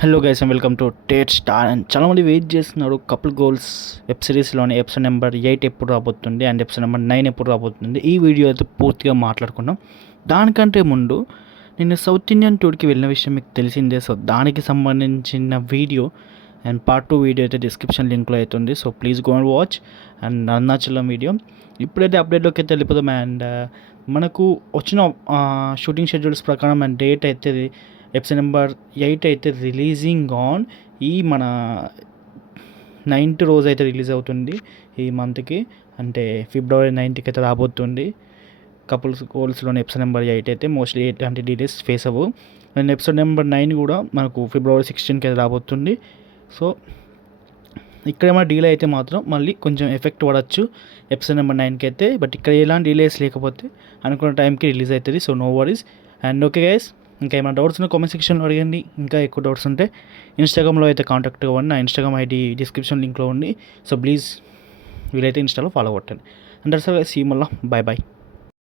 Hello guys and welcome to Tate star. And చాలామంది wait చేస్తున్నారు couple goals web సిరీస్లోని episode number 8 ఎప్పుడు రాబోతుంది అండ్ ఎపిసోడ్ నెంబర్ 9 ఎప్పుడు రాబోతుంది. ఈ వీడియో అయితే పూర్తిగా మాట్లాడుకున్నాం. దానికంటే ముందు నేను సౌత్ ఇండియన్ టూర్కి వెళ్ళిన విషయం మీకు తెలిసిందే. సో దానికి సంబంధించిన వీడియో అండ్ పార్ట్ 2 వీడియో అయితే డిస్క్రిప్షన్ లింక్లో అవుతుంది. So please go and watch. And Arunachalam video ఇప్పుడైతే అప్డేట్లోకి అయితే వెళ్ళిపోదాం. అండ్ మనకు వచ్చిన షూటింగ్ షెడ్యూల్స్ ప్రకారం అండ్ డేట్ అయితే ఎపిసోడ్ నెంబర్ 8 అయితే రిలీజింగ్ ఆన్ ఈ మన 9th రోజు అయితే రిలీజ్ అవుతుంది ఈ మంత్కి. అంటే ఫిబ్రవరి 9th అయితే రాబోతుంది. కపుల్స్ గోల్స్లోని ఎపిసోడ్ నెంబర్ 8 అయితే మోస్ట్లీ ఎలాంటి డీటెయిల్స్ ఫేస్ అవ్వవు. అండ్ ఎపిసోడ్ నెంబర్ 9 కూడా మనకు ఫిబ్రవరి 16th అయితే రాబోతుంది. సో ఇక్కడ ఏమైనా డీలే అయితే మాత్రం మళ్ళీ కొంచెం ఎఫెక్ట్ పడవచ్చు ఎపిసోడ్ నెంబర్ 9కి అయితే. బట్ ఇక్కడ ఎలాంటి డీలేస్ లేకపోతే అనుకున్న టైంకి రిలీజ్ అవుతుంది. So no worries. And okay guys, ఇంకా ఏమైనా డౌట్స్ ఉంటే కామెంట్ సెక్షన్లో అడగండి. ఇంకా ఎక్కువ డౌట్స్ ఉంటే ఇన్స్టాగ్రామ్లో అయితే కాంటాక్ట్ అవ్వండి. నా ఇన్స్టాగ్రామ్ ఐడి డిస్క్రిప్షన్ లింక్లో ఉంది. సో ప్లీజ్ వీలైతే ఇన్స్టాలో ఫాలో కొట్టండి. And that's all guys, see you మళ్ళీ. Bye bye.